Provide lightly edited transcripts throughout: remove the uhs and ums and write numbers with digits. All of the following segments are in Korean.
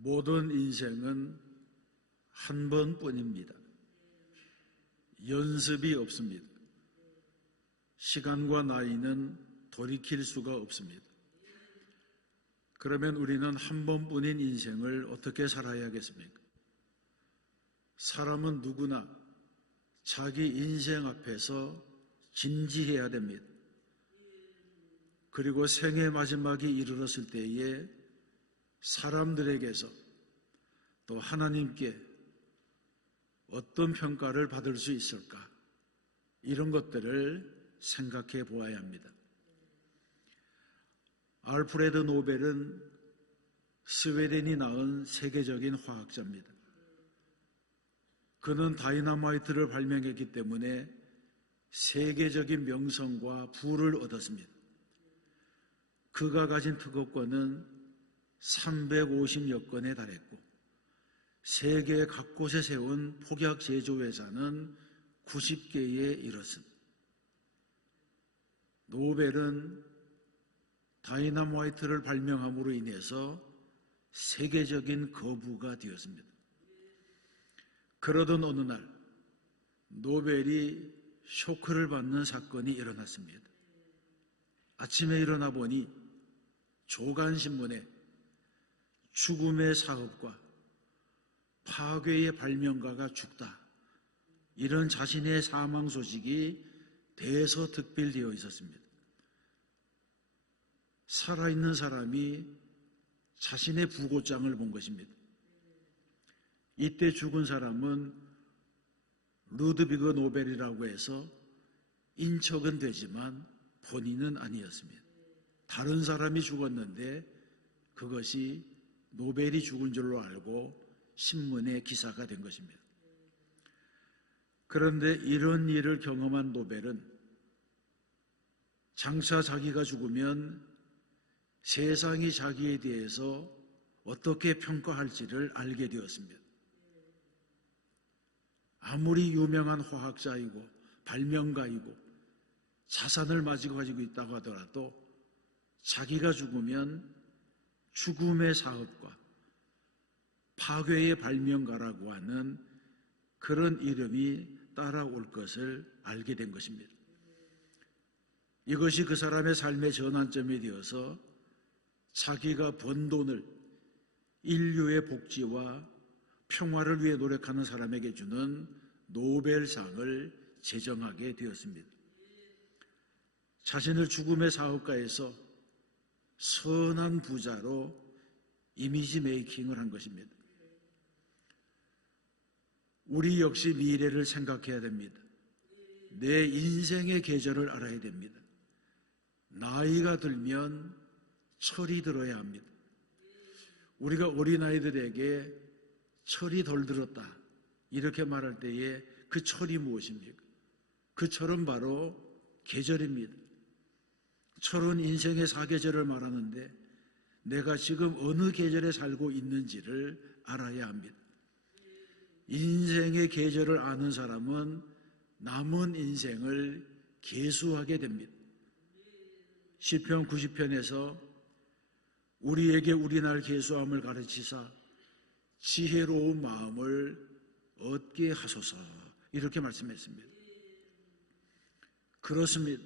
모든 인생은 한 번뿐입니다. 연습이 없습니다. 시간과 나이는 돌이킬 수가 없습니다. 그러면 우리는 한 번뿐인 인생을 어떻게 살아야 하겠습니까? 사람은 누구나 자기 인생 앞에서 진지해야 됩니다. 그리고 생의 마지막이 이르렀을 때에 사람들에게서 또 하나님께 어떤 평가를 받을 수 있을까? 이런 것들을 생각해 보아야 합니다. 알프레드 노벨은 스웨덴이 낳은 세계적인 화학자입니다. 그는 다이너마이트를 발명했기 때문에 세계적인 명성과 부를 얻었습니다. 그가 가진 특허권은 350여 건에 달했고 세계 각곳에 세운 폭약 제조 회사는 90개에 이르렀습니다. 노벨은 다이너마이트를 발명함으로 인해서 세계적인 거부가 되었습니다. 그러던 어느 날 노벨이 쇼크를 받는 사건이 일어났습니다. 아침에 일어나 보니 조간신문에 죽음의 사업과 파괴의 발명가가 죽다, 이런 자신의 사망 소식이 대서특필되어 있었습니다. 살아있는 사람이 자신의 부고장을 본 것입니다. 이때 죽은 사람은 루드비그 노벨이라고 해서 인척은 되지만 본인은 아니었습니다. 다른 사람이 죽었는데 그것이 노벨이 죽은 줄로 알고 신문에 기사가 된 것입니다. 그런데 이런 일을 경험한 노벨은 장차 자기가 죽으면 세상이 자기에 대해서 어떻게 평가할지를 알게 되었습니다. 아무리 유명한 화학자이고 발명가이고 자산을 가지고 있다고 하더라도 자기가 죽으면 죽음의 사업과 파괴의 발명가라고 하는 그런 이름이 따라올 것을 알게 된 것입니다. 이것이 그 사람의 삶의 전환점이 되어서 자기가 번 돈을 인류의 복지와 평화를 위해 노력하는 사람에게 주는 노벨상을 제정하게 되었습니다. 자신을 죽음의 사업가에서 선한 부자로 이미지 메이킹을 한 것입니다. 우리 역시 미래를 생각해야 됩니다. 내 인생의 계절을 알아야 됩니다. 나이가 들면 철이 들어야 합니다. 우리가 어린아이들에게 철이 덜 들었다 이렇게 말할 때에 그 철이 무엇입니까? 그 철은 바로 계절입니다. 철은 인생의 4계절을 말하는데 내가 지금 어느 계절에 살고 있는지를 알아야 합니다. 인생의 계절을 아는 사람은 남은 인생을 계수하게 됩니다. 시편 90편에서 우리에게 우리날 계수함을 가르치사 지혜로운 마음을 얻게 하소서 이렇게 말씀했습니다. 그렇습니다.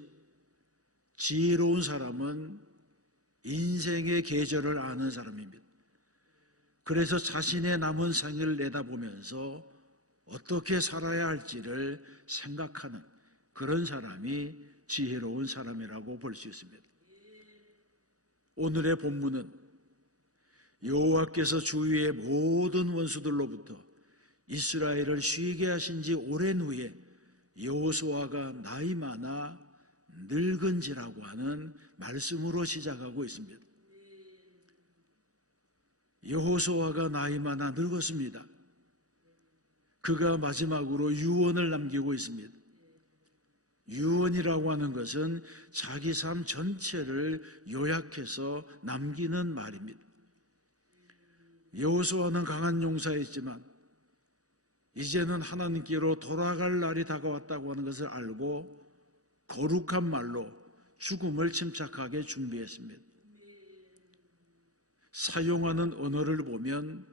지혜로운 사람은 인생의 계절을 아는 사람입니다. 그래서 자신의 남은 생을 내다보면서 어떻게 살아야 할지를 생각하는 그런 사람이 지혜로운 사람이라고 볼 수 있습니다. 오늘의 본문은 여호와께서 주위의 모든 원수들로부터 이스라엘을 쉬게 하신 지 오랜 후에 여호수아가 나이 많아 늙은지라고 하는 말씀으로 시작하고 있습니다. 여호수아가 나이 많아 늙었습니다. 그가 마지막으로 유언을 남기고 있습니다. 유언이라고 하는 것은 자기 삶 전체를 요약해서 남기는 말입니다. 여호수아는 강한 용사였지만 이제는 하나님께로 돌아갈 날이 다가왔다고 하는 것을 알고 거룩한 말로 죽음을 침착하게 준비했습니다. 사용하는 언어를 보면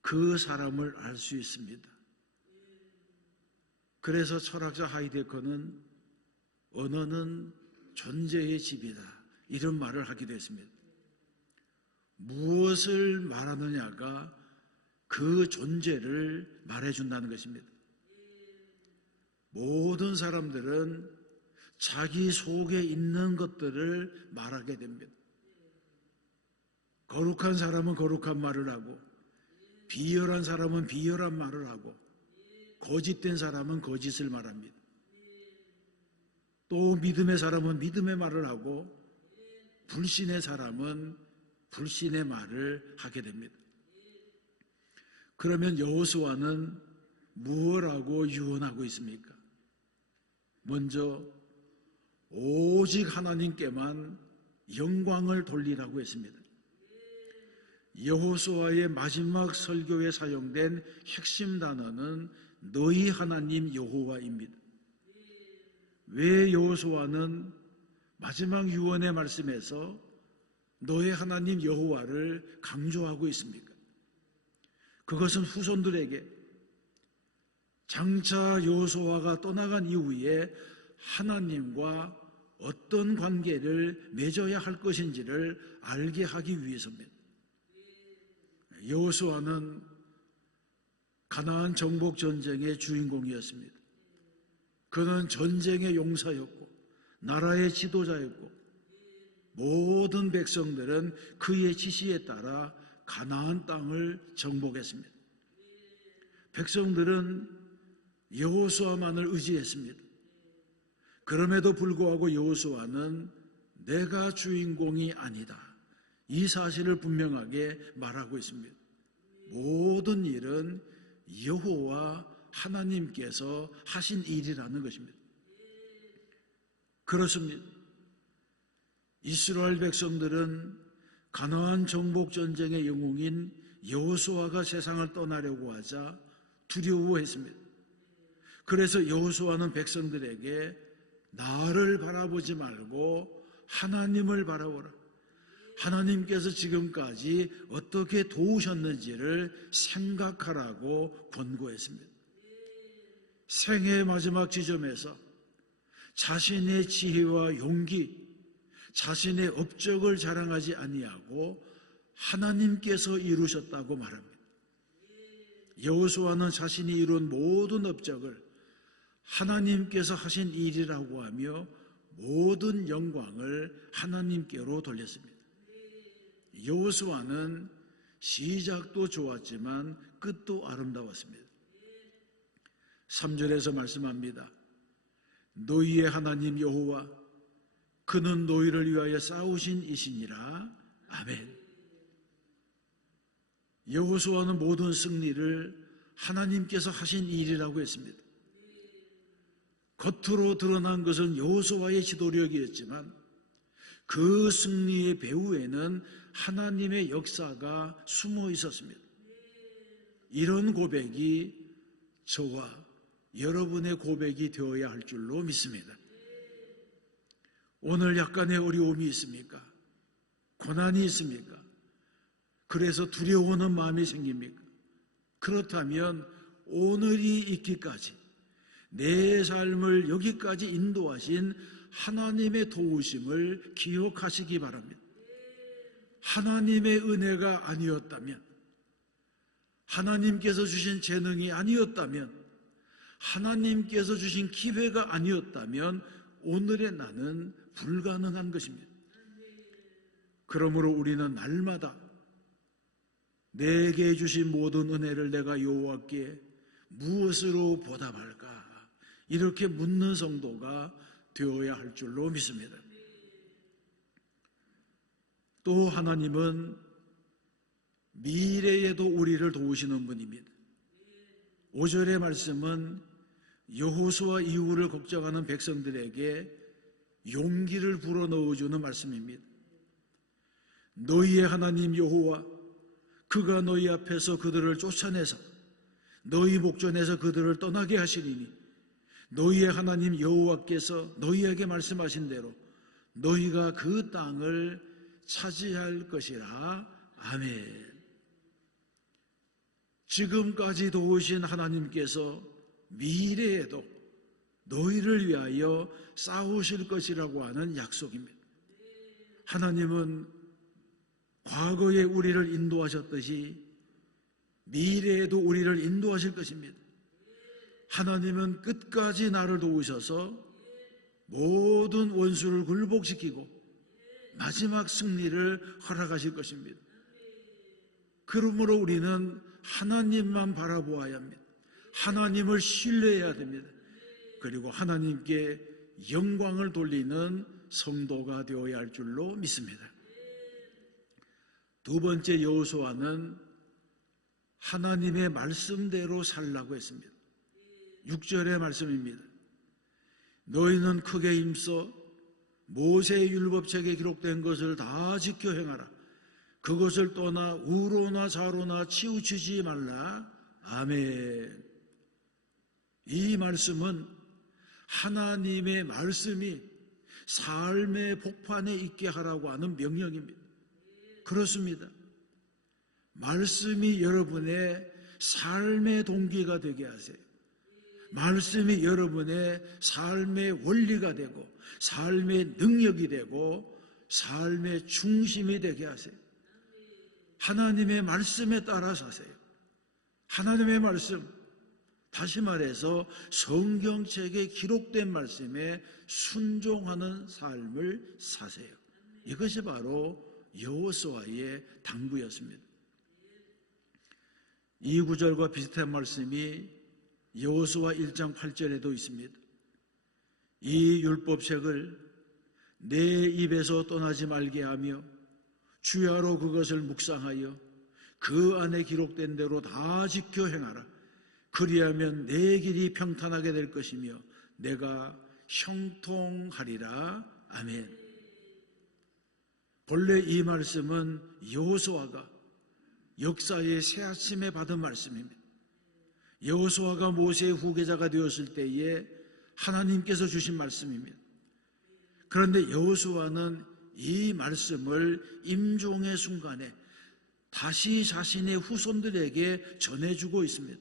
그 사람을 알 수 있습니다. 그래서 철학자 하이데거는 언어는 존재의 집이다, 이런 말을 하기도 했습니다. 무엇을 말하느냐가 그 존재를 말해준다는 것입니다. 모든 사람들은 자기 속에 있는 것들을 말하게 됩니다. 거룩한 사람은 거룩한 말을 하고, 비열한 사람은 비열한 말을 하고, 거짓된 사람은 거짓을 말합니다. 또 믿음의 사람은 믿음의 말을 하고, 불신의 사람은 불신의 말을 하게 됩니다. 그러면 여호수아는 무엇하고 유언하고 있습니까? 먼저 오직 하나님께만 영광을 돌리라고 했습니다. 여호수아의 마지막 설교에 사용된 핵심 단어는 너희 하나님 여호와입니다. 왜 여호수아는 마지막 유언의 말씀에서 너희 하나님 여호와를 강조하고 있습니까? 그것은 후손들에게 장차 여호수아가 떠나간 이후에 하나님과 어떤 관계를 맺어야 할 것인지를 알게 하기 위해서입니다. 여호수아는 가나안 정복 전쟁의 주인공이었습니다. 그는 전쟁의 용사였고 나라의 지도자였고 모든 백성들은 그의 지시에 따라 가나안 땅을 정복했습니다. 백성들은 여호수아만을 의지했습니다. 그럼에도 불구하고 여호수아는 내가 주인공이 아니다, 이 사실을 분명하게 말하고 있습니다. 모든 일은 여호와 하나님께서 하신 일이라는 것입니다. 그렇습니다. 이스라엘 백성들은 가나안 정복 전쟁의 영웅인 여호수아가 세상을 떠나려고 하자 두려워했습니다. 그래서 여호수아는 백성들에게 나를 바라보지 말고 하나님을 바라보라, 하나님께서 지금까지 어떻게 도우셨는지를 생각하라고 권고했습니다. 생애의 마지막 지점에서 자신의 지혜와 용기, 자신의 업적을 자랑하지 아니하고 하나님께서 이루셨다고 말합니다. 여호수아는 자신이 이룬 모든 업적을 하나님께서 하신 일이라고 하며 모든 영광을 하나님께로 돌렸습니다. 여호수아는 시작도 좋았지만 끝도 아름다웠습니다. 3절에서 말씀합니다. 너희의 하나님 여호와, 그는 너희를 위하여 싸우신 이시니라. 아멘. 여호수아는 모든 승리를 하나님께서 하신 일이라고 했습니다. 겉으로 드러난 것은 여호수아의 지도력이었지만 그 승리의 배후에는 하나님의 역사가 숨어 있었습니다. 이런 고백이 저와 여러분의 고백이 되어야 할 줄로 믿습니다. 오늘 약간의 어려움이 있습니까? 고난이 있습니까? 그래서 두려워하는 마음이 생깁니까? 그렇다면 오늘이 있기까지 내 삶을 여기까지 인도하신 하나님의 도우심을 기억하시기 바랍니다. 하나님의 은혜가 아니었다면, 하나님께서 주신 재능이 아니었다면, 하나님께서 주신 기회가 아니었다면 오늘의 나는 불가능한 것입니다. 그러므로 우리는 날마다 내게 주신 모든 은혜를 내가 여호와께 무엇으로 보답할까? 이렇게 묻는 성도가 되어야 할 줄로 믿습니다. 또 하나님은 미래에도 우리를 도우시는 분입니다. 5절의 말씀은 여호수아 이후를 걱정하는 백성들에게 용기를 불어넣어주는 말씀입니다. 너희의 하나님 여호와, 그가 너희 앞에서 그들을 쫓아내서 너희 목전에서 그들을 떠나게 하시리니 너희의 하나님 여호와께서 너희에게 말씀하신 대로 너희가 그 땅을 차지할 것이라. 아멘. 지금까지 도우신 하나님께서 미래에도 너희를 위하여 싸우실 것이라고 하는 약속입니다. 하나님은 과거에 우리를 인도하셨듯이 미래에도 우리를 인도하실 것입니다. 하나님은 끝까지 나를 도우셔서 모든 원수를 굴복시키고 마지막 승리를 허락하실 것입니다. 그러므로 우리는 하나님만 바라보아야 합니다. 하나님을 신뢰해야 됩니다. 그리고 하나님께 영광을 돌리는 성도가 되어야 할 줄로 믿습니다. 두 번째, 여호수아는 하나님의 말씀대로 살라고 했습니다. 6절의 말씀입니다. 너희는 크게 힘써 모세의 율법책에 기록된 것을 다 지켜 행하라. 그것을 떠나 우로나 좌로나 치우치지 말라. 아멘. 이 말씀은 하나님의 말씀이 삶의 복판에 있게 하라고 하는 명령입니다. 그렇습니다. 말씀이 여러분의 삶의 동기가 되게 하세요. 말씀이 여러분의 삶의 원리가 되고 삶의 능력이 되고 삶의 중심이 되게 하세요. 하나님의 말씀에 따라 사세요. 하나님의 말씀, 다시 말해서 성경책에 기록된 말씀에 순종하는 삶을 사세요. 이것이 바로 여호수아의 당부였습니다. 이 구절과 비슷한 말씀이 여호수아 1장 8절에도 있습니다. 이 율법책을 내 입에서 떠나지 말게 하며 주야로 그것을 묵상하여 그 안에 기록된 대로 다 지켜 행하라. 그리하면 내 길이 평탄하게 될 것이며 내가 형통하리라. 아멘. 본래 이 말씀은 여호수아가 역사의 새아침에 받은 말씀입니다. 여호수아가 모세의 후계자가 되었을 때에 하나님께서 주신 말씀입니다. 그런데 여호수아는 이 말씀을 임종의 순간에 다시 자신의 후손들에게 전해주고 있습니다.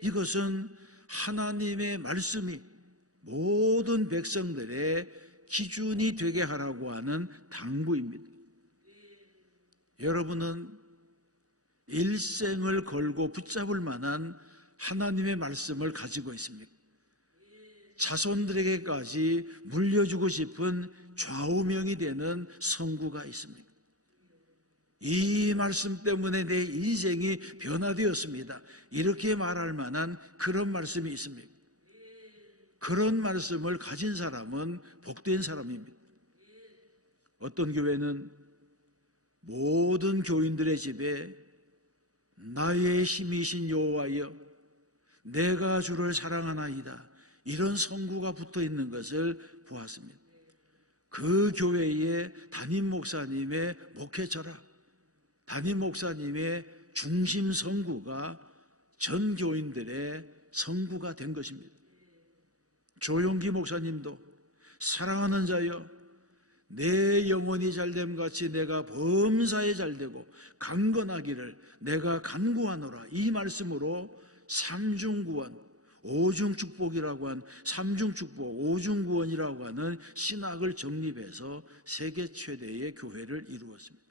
이것은 하나님의 말씀이 모든 백성들의 기준이 되게 하라고 하는 당부입니다. 여러분은 일생을 걸고 붙잡을 만한 하나님의 말씀을 가지고 있습니까? 자손들에게까지 물려주고 싶은 좌우명이 되는 성구가 있습니까? 이 말씀 때문에 내 인생이 변화되었습니다. 이렇게 말할 만한 그런 말씀이 있습니다. 그런 말씀을 가진 사람은 복된 사람입니다. 어떤 교회는 모든 교인들의 집에 나의 힘이신 여호와여 내가 주를 사랑하나이다 이런 성구가 붙어 있는 것을 보았습니다. 그 교회의 담임 목사님의 목회자라 담임 목사님의 중심 성구가 전 교인들의 성구가 된 것입니다. 조용기 목사님도 사랑하는 자여 내 영혼이 잘됨 같이 내가 범사에 잘되고 강건하기를 내가 간구하노라. 이 말씀으로 삼중구원, 오중축복이라고 한 삼중축복, 오중구원이라고 하는 신학을 정립해서 세계 최대의 교회를 이루었습니다.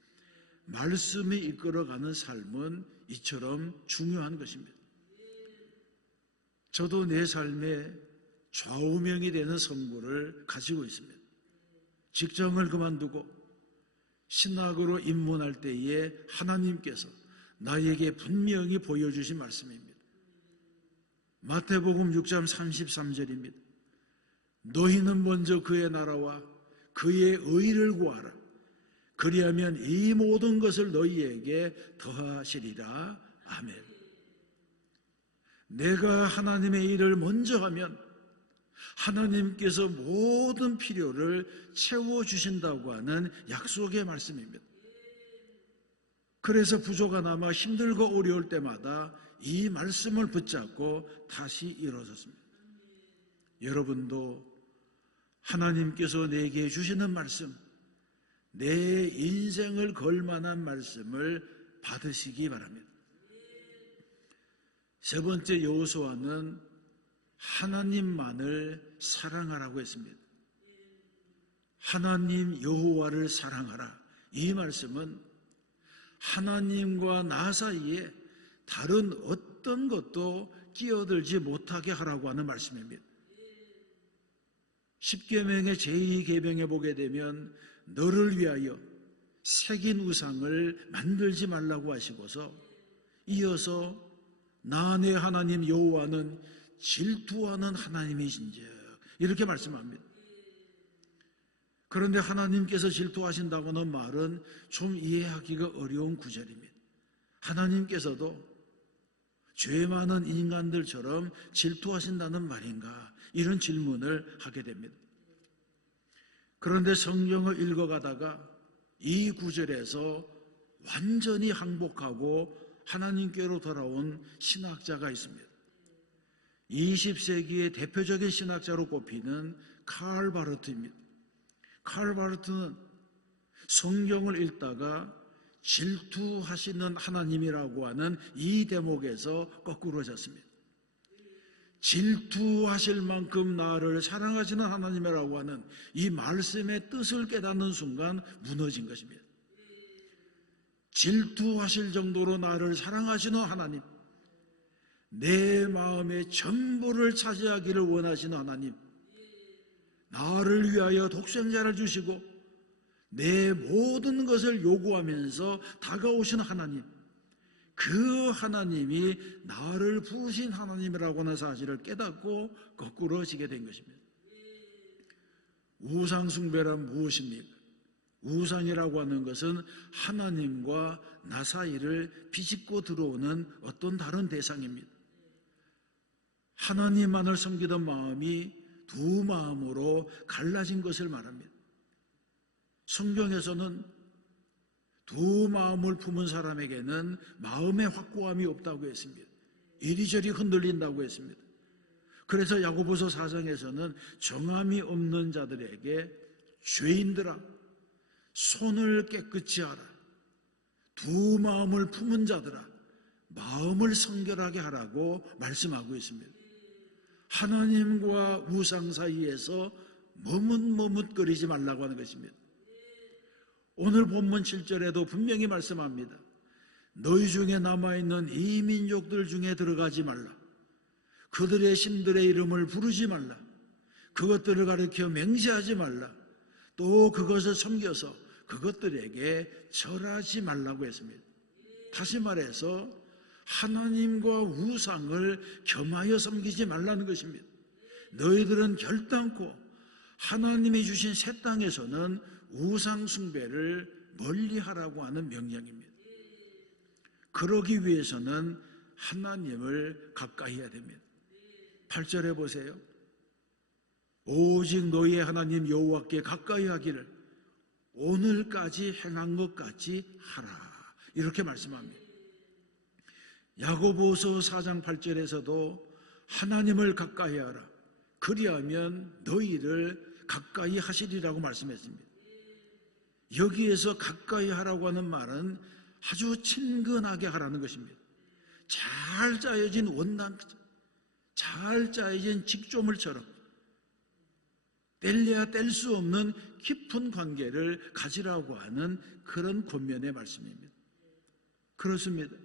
말씀이 이끌어가는 삶은 이처럼 중요한 것입니다. 저도 내 삶에 좌우명이 되는 성구를 가지고 있습니다. 직장을 그만두고 신학으로 입문할 때에 하나님께서 나에게 분명히 보여주신 말씀입니다. 마태복음 6장 33절입니다. 너희는 먼저 그의 나라와 그의 의를 구하라. 그리하면 이 모든 것을 너희에게 더하시리라. 아멘. 내가 하나님의 일을 먼저 하면 하나님께서 모든 필요를 채워주신다고 하는 약속의 말씀입니다. 그래서 부조가 남아 힘들고 어려울 때마다 이 말씀을 붙잡고 다시 일어섰습니다. 여러분도 하나님께서 내게 주시는 말씀, 내 인생을 걸 만한 말씀을 받으시기 바랍니다. 세 번째, 여호수아는 하나님만을 사랑하라고 했습니다. 하나님 여호와를 사랑하라. 이 말씀은 하나님과 나 사이에 다른 어떤 것도 끼어들지 못하게 하라고 하는 말씀입니다. 십계명의 제2계명에 보게 되면 너를 위하여 새긴 우상을 만들지 말라고 하시고서 이어서 나 내 하나님 여호와는 질투하는 하나님이신즉 이렇게 말씀합니다. 그런데 하나님께서 질투하신다고는 말은 좀 이해하기가 어려운 구절입니다. 하나님께서도 죄 많은 인간들처럼 질투하신다는 말인가? 이런 질문을 하게 됩니다. 그런데 성경을 읽어가다가 이 구절에서 완전히 항복하고 하나님께로 돌아온 신학자가 있습니다. 20세기의 대표적인 신학자로 꼽히는 칼 바르트입니다. 칼 바르트는 성경을 읽다가 질투하시는 하나님이라고 하는 이 대목에서 거꾸로졌습니다. 질투하실 만큼 나를 사랑하시는 하나님이라고 하는 이 말씀의 뜻을 깨닫는 순간 무너진 것입니다. 질투하실 정도로 나를 사랑하시는 하나님, 내 마음의 전부를 차지하기를 원하시는 하나님, 나를 위하여 독생자를 주시고 내 모든 것을 요구하면서 다가오신 하나님, 그 하나님이 나를 부르신 하나님이라고 하는 사실을 깨닫고 거꾸로 지게 된 것입니다. 우상숭배란 무엇입니까? 우상이라고 하는 것은 하나님과 나 사이를 비집고 들어오는 어떤 다른 대상입니다. 하나님만을 섬기던 마음이 두 마음으로 갈라진 것을 말합니다. 성경에서는 두 마음을 품은 사람에게는 마음의 확고함이 없다고 했습니다. 이리저리 흔들린다고 했습니다. 그래서 야고보서 4장에서는 정함이 없는 자들에게 죄인들아 손을 깨끗이 하라. 두 마음을 품은 자들아 마음을 성결하게 하라고 말씀하고 있습니다. 하나님과 우상 사이에서 머뭇머뭇거리지 말라고 하는 것입니다. 오늘 본문 7절에도 분명히 말씀합니다. 너희 중에 남아있는 이 민족들 중에 들어가지 말라. 그들의 신들의 이름을 부르지 말라. 그것들을 가리켜 맹세하지 말라. 또 그것을 섬겨서 그것들에게 절하지 말라고 했습니다. 다시 말해서 하나님과 우상을 겸하여 섬기지 말라는 것입니다. 너희들은 결단코 하나님이 주신 새 땅에서는 우상 숭배를 멀리하라고 하는 명령입니다. 그러기 위해서는 하나님을 가까이 해야 됩니다. 8절에 보세요. 오직 너희의 하나님 여호와께 가까이 하기를 오늘까지 행한 것 같이 하라. 이렇게 말씀합니다. 야고보서 4장 8절에서도 하나님을 가까이 하라. 그리하면 너희를 가까이 하시리라고 말씀했습니다. 여기에서 가까이 하라고 하는 말은 아주 친근하게 하라는 것입니다. 잘 짜여진 원단, 잘 짜여진 직조물처럼 뗄래야 뗄 수 없는 깊은 관계를 가지라고 하는 그런 권면의 말씀입니다. 그렇습니다.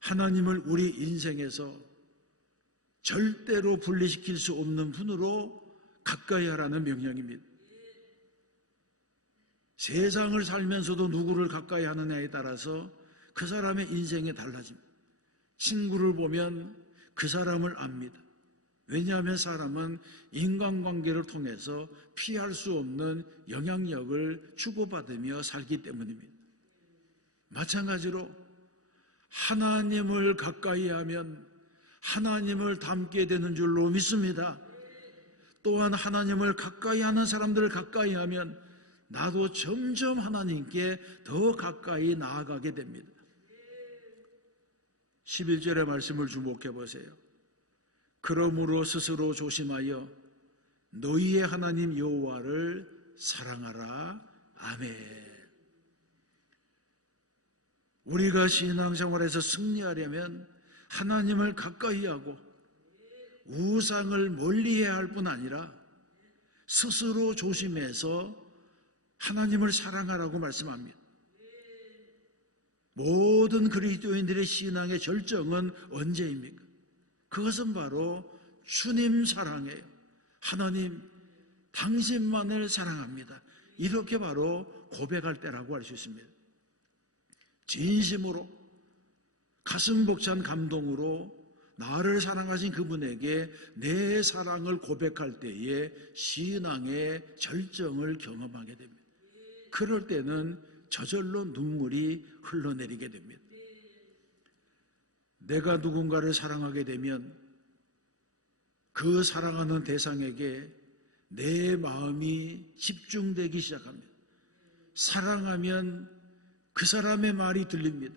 하나님을 우리 인생에서 절대로 분리시킬 수 없는 분으로 가까이 하라는 명령입니다. 세상을 살면서도 누구를 가까이 하느냐에 따라서 그 사람의 인생이 달라집니다. 친구를 보면 그 사람을 압니다. 왜냐하면 사람은 인간관계를 통해서 피할 수 없는 영향력을 주고받으며 살기 때문입니다. 마찬가지로 하나님을 가까이 하면 하나님을 닮게 되는 줄로 믿습니다. 또한 하나님을 가까이 하는 사람들을 가까이 하면 나도 점점 하나님께 더 가까이 나아가게 됩니다. 11절의 말씀을 주목해 보세요. 그러므로 스스로 조심하여 너희의 하나님 여호와를 사랑하라. 아멘. 우리가 신앙생활에서 승리하려면 하나님을 가까이 하고 우상을 멀리해야 할 뿐 아니라 스스로 조심해서 하나님을 사랑하라고 말씀합니다. 모든 그리스도인들의 신앙의 절정은 언제입니까? 그것은 바로 주님 사랑해요. 하나님, 당신만을 사랑합니다. 이렇게 바로 고백할 때라고 할 수 있습니다. 진심으로 가슴 벅찬 감동으로 나를 사랑하신 그분에게 내 사랑을 고백할 때에 신앙의 절정을 경험하게 됩니다. 그럴 때는 저절로 눈물이 흘러내리게 됩니다. 내가 누군가를 사랑하게 되면 그 사랑하는 대상에게 내 마음이 집중되기 시작합니다. 사랑하면 그 사람의 말이 들립니다.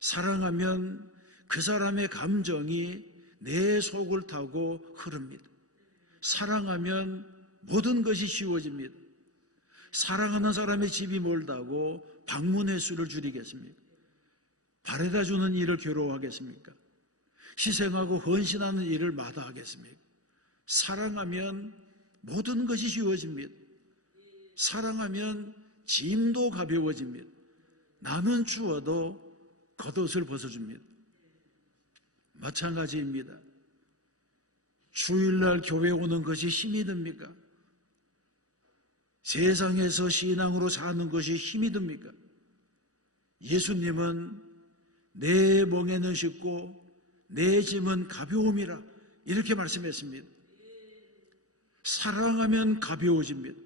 사랑하면 그 사람의 감정이 내 속을 타고 흐릅니다. 사랑하면 모든 것이 쉬워집니다. 사랑하는 사람의 집이 멀다고 방문 횟수를 줄이겠습니까? 바래다 주는 일을 괴로워하겠습니까? 희생하고 헌신하는 일을 마다하겠습니까? 사랑하면 모든 것이 쉬워집니다. 사랑하면 짐도 가벼워집니다. 나는 추워도 겉옷을 벗어줍니다. 마찬가지입니다. 주일날 교회 오는 것이 힘이 듭니까? 세상에서 신앙으로 사는 것이 힘이 듭니까? 예수님은 내 멍에는 쉽고 내 짐은 가벼움이라 이렇게 말씀했습니다. 사랑하면 가벼워집니다.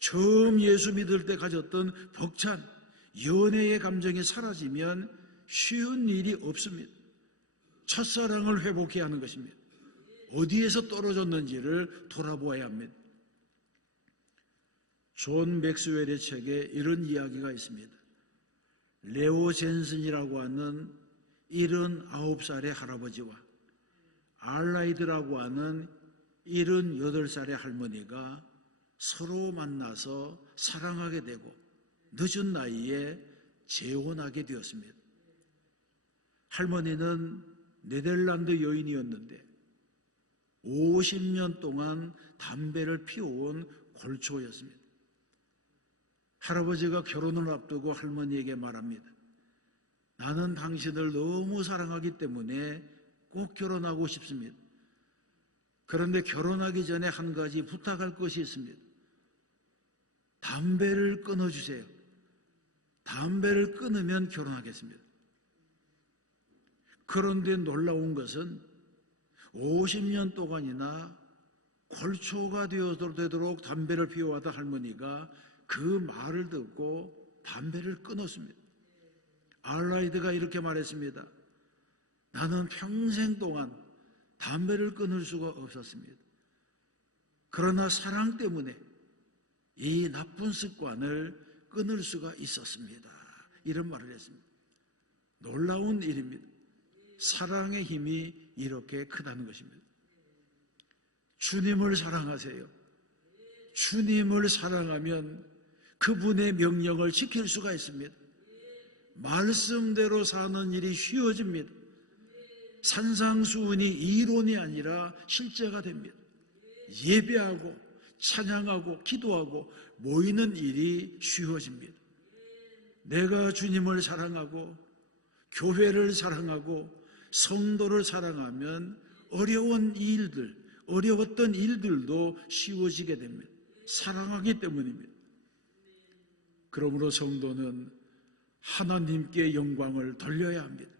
처음 예수 믿을 때 가졌던 벅찬 연애의 감정이 사라지면 쉬운 일이 없습니다. 첫사랑을 회복해야 하는 것입니다. 어디에서 떨어졌는지를 돌아보아야 합니다. 존 맥스웰의 책에 이런 이야기가 있습니다. 레오 젠슨이라고 하는 79살의 할아버지와 알라이드라고 하는 78살의 할머니가 서로 만나서 사랑하게 되고 늦은 나이에 재혼하게 되었습니다. 할머니는 네덜란드 여인이었는데 50년 동안 담배를 피워온 골초였습니다. 할아버지가 결혼을 앞두고 할머니에게 말합니다. 나는 당신을 너무 사랑하기 때문에 꼭 결혼하고 싶습니다. 그런데 결혼하기 전에 한 가지 부탁할 것이 있습니다. 담배를 끊어주세요. 담배를 끊으면 결혼하겠습니다. 그런데 놀라운 것은 50년 동안이나 골초가 되도록 담배를 피워왔던 할머니가 그 말을 듣고 담배를 끊었습니다. 알라이드가 이렇게 말했습니다. 나는 평생 동안 담배를 끊을 수가 없었습니다. 그러나 사랑 때문에 이 나쁜 습관을 끊을 수가 있었습니다. 이런 말을 했습니다. 놀라운 일입니다. 사랑의 힘이 이렇게 크다는 것입니다. 주님을 사랑하세요. 주님을 사랑하면 그분의 명령을 지킬 수가 있습니다. 말씀대로 사는 일이 쉬워집니다. 산상수훈이 이론이 아니라 실제가 됩니다. 예배하고 찬양하고 기도하고 모이는 일이 쉬워집니다. 내가 주님을 사랑하고 교회를 사랑하고 성도를 사랑하면 어려웠던 일들도 쉬워지게 됩니다. 사랑하기 때문입니다. 그러므로 성도는 하나님께 영광을 돌려야 합니다.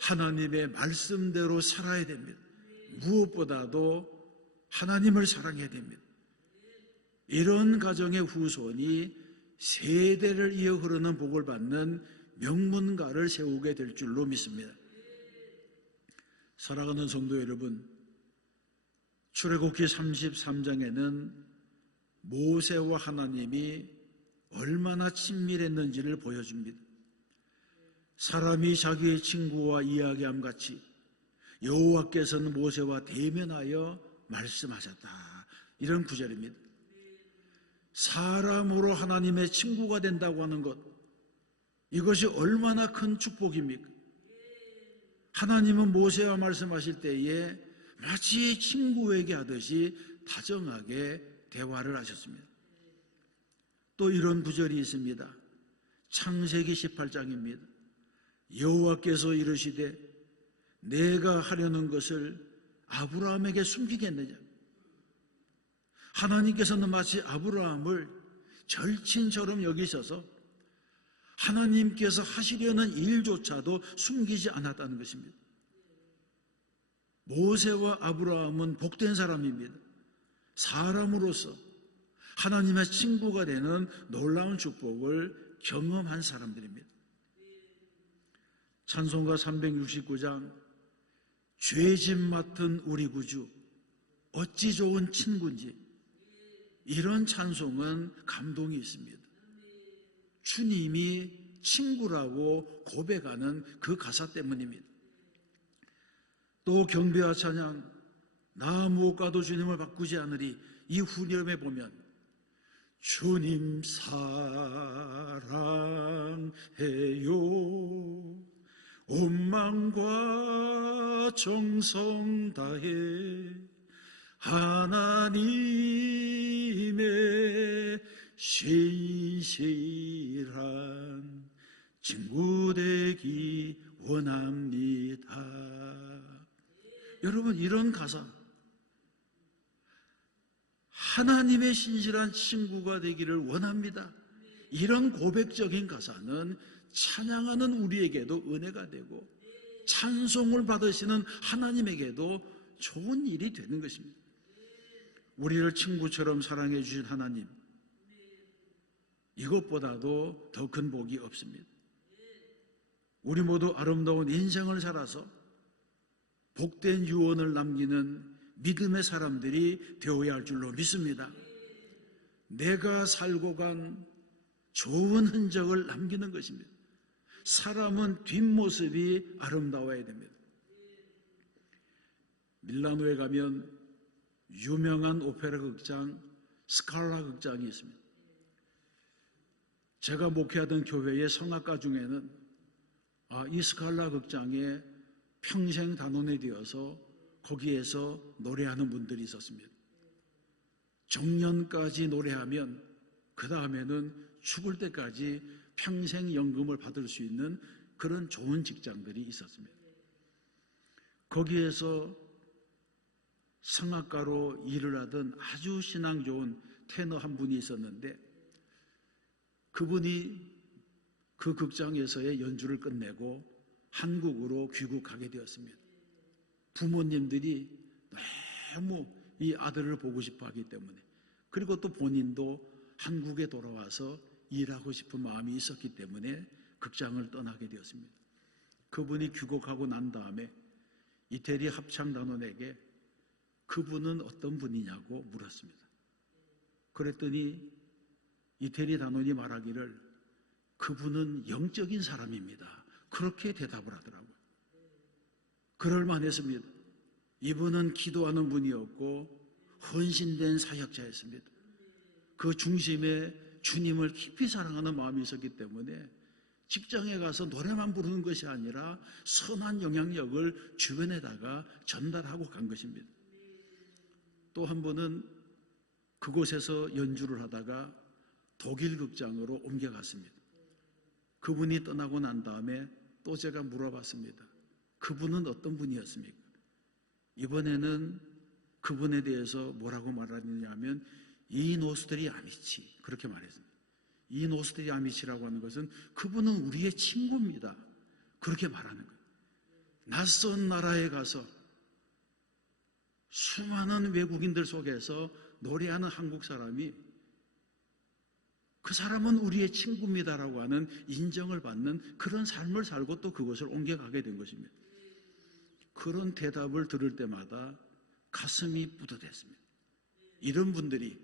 하나님의 말씀대로 살아야 됩니다. 무엇보다도 하나님을 사랑해야 됩니다. 이런 가정의 후손이 세대를 이어 흐르는 복을 받는 명문가를 세우게 될 줄로 믿습니다. 사랑하는 성도 여러분, 출애굽기 33장에는 모세와 하나님이 얼마나 친밀했는지를 보여줍니다. 사람이 자기의 친구와 이야기함 같이 여호와께서는 모세와 대면하여 말씀하셨다. 이런 구절입니다. 사람으로 하나님의 친구가 된다고 하는 것, 이것이 얼마나 큰 축복입니까? 하나님은 모세와 말씀하실 때에 마치 친구에게 하듯이 다정하게 대화를 하셨습니다. 또 이런 구절이 있습니다. 창세기 18장입니다. 여호와께서 이르시되 내가 하려는 것을 아브라함에게 숨기겠느냐? 하나님께서는 마치 아브라함을 절친처럼 여기셔서 하나님께서 하시려는 일조차도 숨기지 않았다는 것입니다. 모세와 아브라함은 복된 사람입니다. 사람으로서 하나님의 친구가 되는 놀라운 축복을 경험한 사람들입니다. 찬송가 369장 죄짐 맡은 우리 구주 어찌 좋은 친구인지, 이런 찬송은 감동이 있습니다. 주님이 친구라고 고백하는 그 가사 때문입니다. 또 경배와 찬양, 나 무엇과도 주님을 바꾸지 않으리, 이 후렴에 보면 주님 사랑해요 온 마음과 정성 다해 하나님의 신실한 친구 되기 원합니다. 여러분, 이런 가사, 하나님의 신실한 친구가 되기를 원합니다, 이런 고백적인 가사는 찬양하는 우리에게도 은혜가 되고 찬송을 받으시는 하나님에게도 좋은 일이 되는 것입니다. 우리를 친구처럼 사랑해 주신 하나님, 이것보다도 더 큰 복이 없습니다. 우리 모두 아름다운 인생을 살아서 복된 유언을 남기는 믿음의 사람들이 되어야 할 줄로 믿습니다. 내가 살고 간 좋은 흔적을 남기는 것입니다. 사람은 뒷모습이 아름다워야 됩니다. 밀라노에 가면 유명한 오페라 극장 스칼라 극장이 있습니다. 제가 목회하던 교회의 성악가 중에는 이 스칼라 극장에 평생 단원이 되어서 거기에서 노래하는 분들이 있었습니다. 정년까지 노래하면 그 다음에는 죽을 때까지 평생 연금을 받을 수 있는 그런 좋은 직장들이 있었습니다. 거기에서 성악가로 일을 하던 아주 신앙 좋은 테너 한 분이 있었는데, 그분이 그 극장에서의 연주를 끝내고 한국으로 귀국하게 되었습니다. 부모님들이 너무 이 아들을 보고 싶어 하기 때문에, 그리고 또 본인도 한국에 돌아와서 일하고 싶은 마음이 있었기 때문에 극장을 떠나게 되었습니다. 그분이 귀국하고 난 다음에 이태리 합창단원에게 그분은 어떤 분이냐고 물었습니다. 그랬더니 이태리 단원이 말하기를 그분은 영적인 사람입니다, 그렇게 대답을 하더라고요. 그럴만했습니다. 이분은 기도하는 분이었고 헌신된 사역자였습니다. 그 중심에 주님을 깊이 사랑하는 마음이 있었기 때문에 직장에 가서 노래만 부르는 것이 아니라 선한 영향력을 주변에다가 전달하고 간 것입니다. 또 한 번은 그곳에서 연주를 하다가 독일 극장으로 옮겨갔습니다. 그분이 떠나고 난 다음에 또 제가 물어봤습니다. 그분은 어떤 분이었습니까? 이번에는 그분에 대해서 뭐라고 말하느냐면 이 노스트리 아미치, 그렇게 말했습니다. 이 노스트리 아미치라고 하는 것은 그분은 우리의 친구입니다, 그렇게 말하는 거예요. 낯선 나라에 가서 수많은 외국인들 속에서 노래하는 한국 사람이 그 사람은 우리의 친구입니다라고 하는 인정을 받는 그런 삶을 살고 또 그곳을 옮겨가게 된 것입니다. 그런 대답을 들을 때마다 가슴이 뿌듯했습니다. 이런 분들이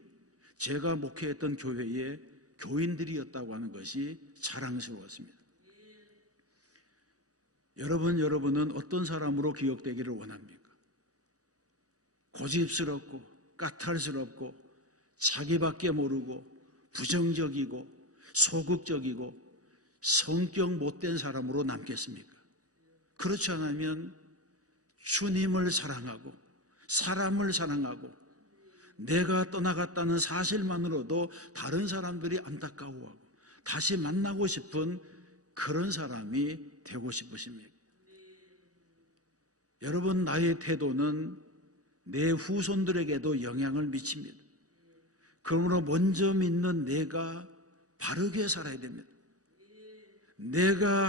제가 목회했던 교회의 교인들이었다고 하는 것이 자랑스러웠습니다. 여러분은 어떤 사람으로 기억되기를 원합니까? 고집스럽고 까탈스럽고 자기밖에 모르고 부정적이고 소극적이고 성격 못된 사람으로 남겠습니까? 그렇지 않으면 주님을 사랑하고 사람을 사랑하고 내가 떠나갔다는 사실만으로도 다른 사람들이 안타까워하고 다시 만나고 싶은 그런 사람이 되고 싶으십니까? 여러분, 나의 태도는 내 후손들에게도 영향을 미칩니다. 그러므로 먼저 믿는 내가 바르게 살아야 됩니다. 내가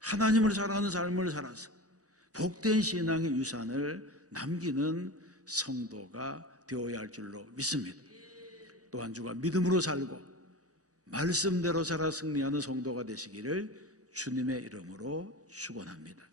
하나님을 사랑하는 삶을 살아서 복된 신앙의 유산을 남기는 성도가 되어야 할 줄로 믿습니다. 또 한 주가 믿음으로 살고 말씀대로 살아 승리하는 성도가 되시기를 주님의 이름으로 축원합니다.